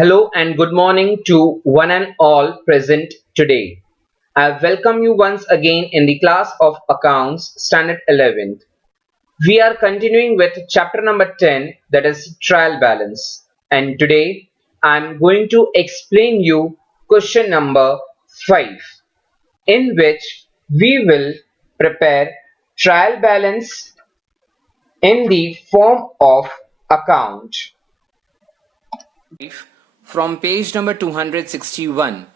Hello and good morning to one and all present today. I welcome you once again in the class of Accounts Standard 11th. We are continuing with chapter number 10, that is trial balance. And today I am going to explain you question number 5, in which we will prepare trial balance in the form of account. From page number 261.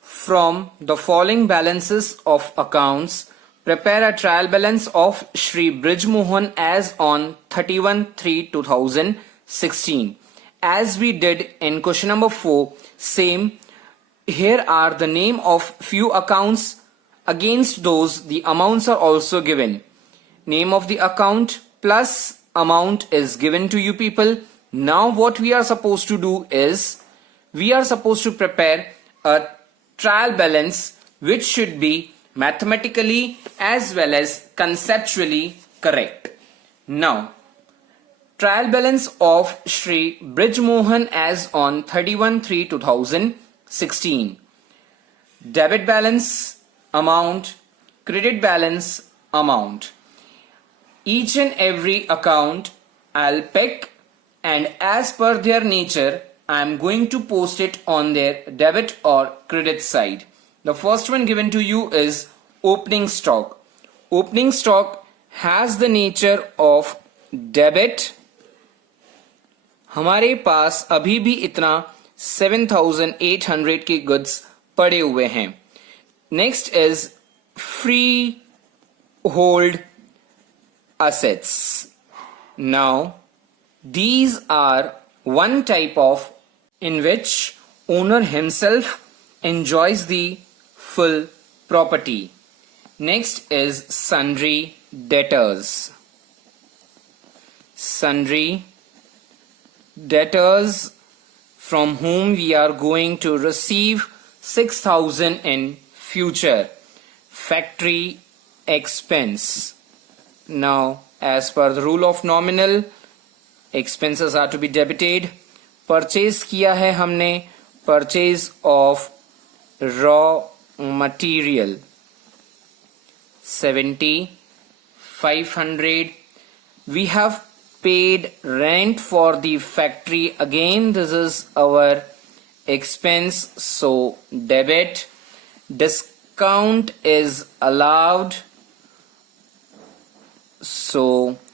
From the following balances of accounts, prepare a trial balance of Shri Brij Mohan as on 31/3/2016. As we did in question number 4, same. Here are the name of few accounts. Against those, the amounts are also given. Name of the account plus amount is given to you people. Now what we are supposed to do is, we are supposed to prepare a trial balance which should be mathematically as well as conceptually correct. Now, trial balance of Shri Brij Mohan as on 31/3/2016. Debit balance, amount, credit balance, amount. Each and every account I'll pick, and as per their nature I'm going to post it on their debit or credit side. The first one given to you is opening stock. Opening stock has the nature of debit. हमारे पास अभी भी इतना 7,800 के goods पड़े हुए हैं. Next is freehold assets. Now, these are one type of in which owner himself enjoys the full property. Next is sundry debtors. Sundry debtors from whom we are going to receive 6,000 in future. Factory expense. Now, as per the rule of nominal, expenses are to be debited. Purchase किया है हमने, purchase of raw material 70,500. We have paid rent for the factory. Again, this is our expense, so debit. Discount is allowed, so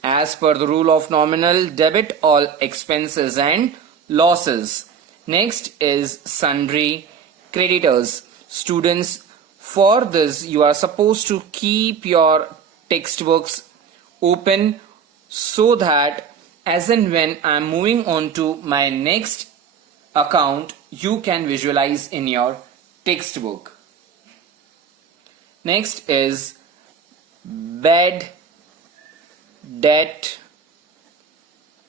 as per the rule of nominal, debit all expenses and losses. Next is sundry creditors. Students, for this you are supposed to keep your textbooks open so that as and when I am moving on to my next account, you can visualize in your textbook. Next is bad debt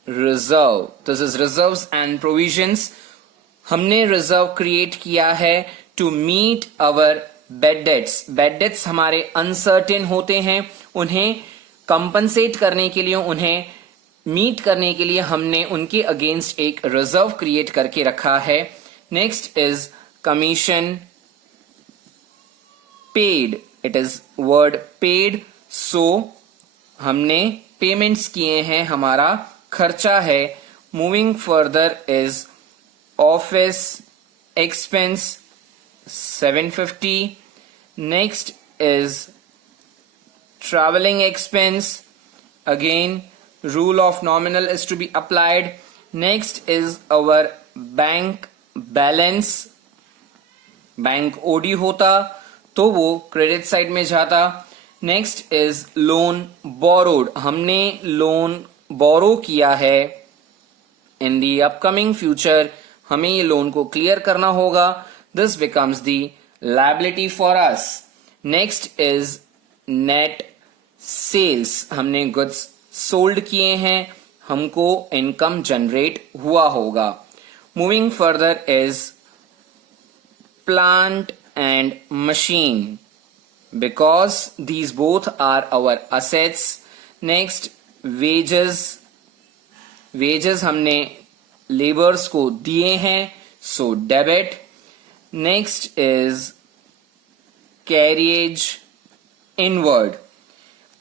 reserve. This is reserves and provisions. हमने reserve create किया है to meet our bad debts. Bad debts हमारे uncertain होते हैं, उन्हें compensate करने के लिए, उन्हें meet करने के लिए हमने उनके against एक reserve create करके रखा है. Next is commission paid. It is word paid, so हमने payments किए हैं, हमारा खर्चा है. Moving further is office expense 750. Next is traveling expense. Again, rule of nominal is to be applied. Next is our bank balance. Bank OD होता तो वो credit side में जाता. Next is loan borrowed. हमने लोन बोरो किया है. इन the upcoming future हमें ये लोन को क्लियर करना होगा. This becomes the liability for us. Next is net sales. हमने गुड्स सोल्ड किए हैं, हमको इनकम जनरेट हुआ होगा. Moving further is plant and machine, because these both are our assets. Next, wages. wages हमने लेबर्स को दिए हैं, so debit. Next is carriage inward.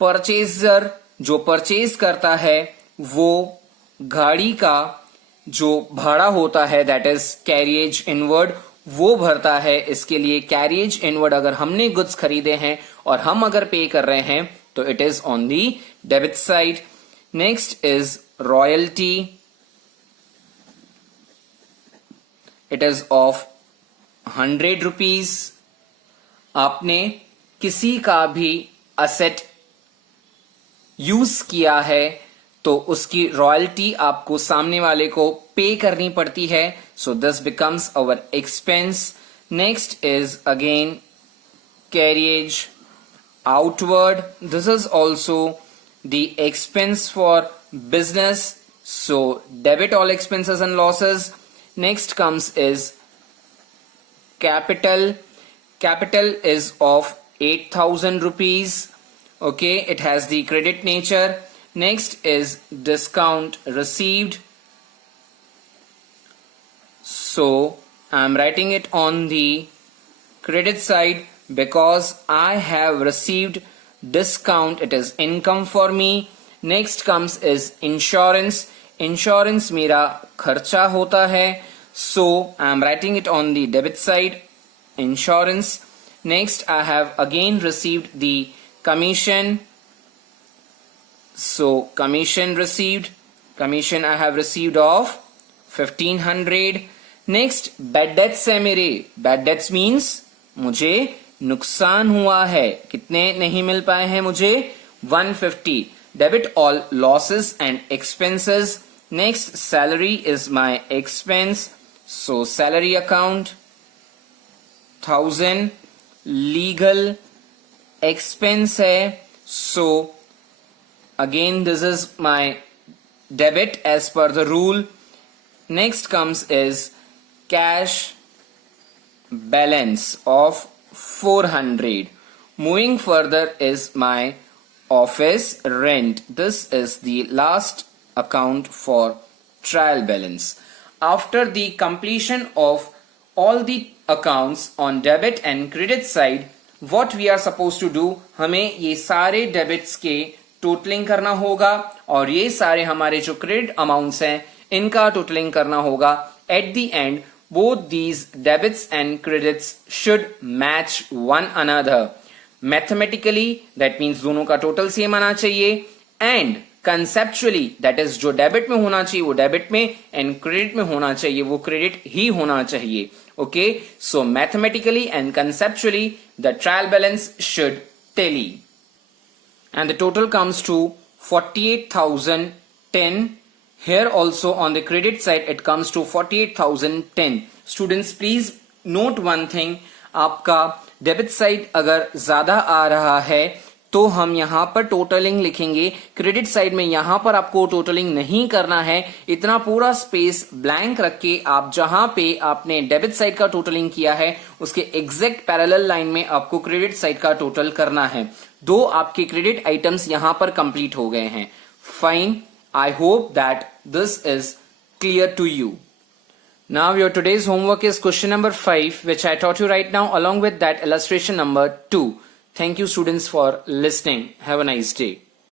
Purchaser जो परचेज करता है वो गाड़ी का जो भाड़ा होता है दैट इज कैरिएज इनवर्ड वो भरता है. इसके लिए कैरिएज इनवर्ड अगर हमने गुड्स खरीदे हैं और हम अगर पे कर रहे हैं तो it is on the debit side. Next is royalty. It is of 100 rupees. आपने किसी का भी असेट यूज किया है तो उसकी रॉयल्टी आपको सामने वाले को पे करनी पड़ती है. So this becomes our expense. Next is again carriage outward. This is also the expense for business. So debit all expenses and losses. Next comes is capital. Capital is of 8,000 rupees. Okay, it has the credit nature. Next is discount received. So I'm writing it on the credit side because I have received discount. It is income for me. Next comes is insurance. Insurance मेरा खर्चा होता है. So I'm writing it on the debit side, insurance. Next I have again received the commission. So commission received. Commission I have received of 1500. Next bad debts है मेरे. Bad debts means मुझे नुकसान हुआ है. कितने नहीं मिल पाए हैं मुझे? 150. Debit all losses and expenses. Next salary is my expense. So salary account 1000. Legal expense है. So again this is my debit as per the rule. Next comes is cash balance of 400. Moving further is my office rent. This is the last account for trial balance. After the completion of all the accounts on debit and credit side, what we are supposed to do, हमें ये सारे debits के totalling करना होगा और ये सारे हमारे जो क्रेडिट अमाउंट्स हैं इनका टोटलिंग करना होगा. At the end, both these debits and credits should match one another. Mathematically, that means दोनों का टोटल सेम आना चाहिए. And कंसेप्चुअली दैट इज जो डेबिट में होना चाहिए वो डेबिट में एंड क्रेडिट में होना चाहिए वो क्रेडिट ही होना चाहिए. Okay, so mathematically and conceptually the trial balance should tally and the total comes to 48,010. Here also on the credit side it comes to 48,010. Students please note one thing, आपका debit side अगर ज्यादा आ रहा है तो हम यहाँ पर totalling लिखेंगे. क्रेडिट साइड में यहाँ पर आपको टोटलिंग नहीं करना है. इतना पूरा स्पेस ब्लैंक रख के आप जहां पे आपने डेबिट साइड का टोटलिंग किया है उसके एग्जैक्ट पैरेलल लाइन में आपको क्रेडिट साइड का टोटल करना है. दो आपके क्रेडिट आइटम्स यहां पर कंप्लीट हो गए हैं. Fine. I hope that this is clear to you. Now your today's homework is question number 5 which I taught you right now along with that illustration number 2. Thank you students for listening. Have a nice day.